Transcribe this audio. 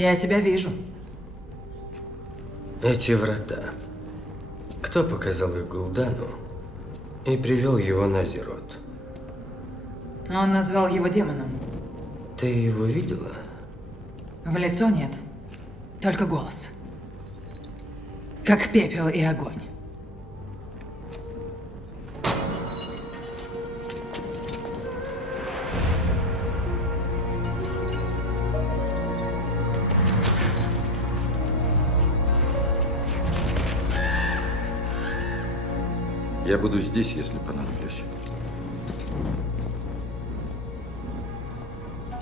Я тебя вижу. Эти врата. Кто показал их Гул'дану и привел его на Азерот? Он назвал его демоном. Ты его видела? В лицо нет. Только голос. Как пепел и огонь. Я буду здесь, если понадоблюсь.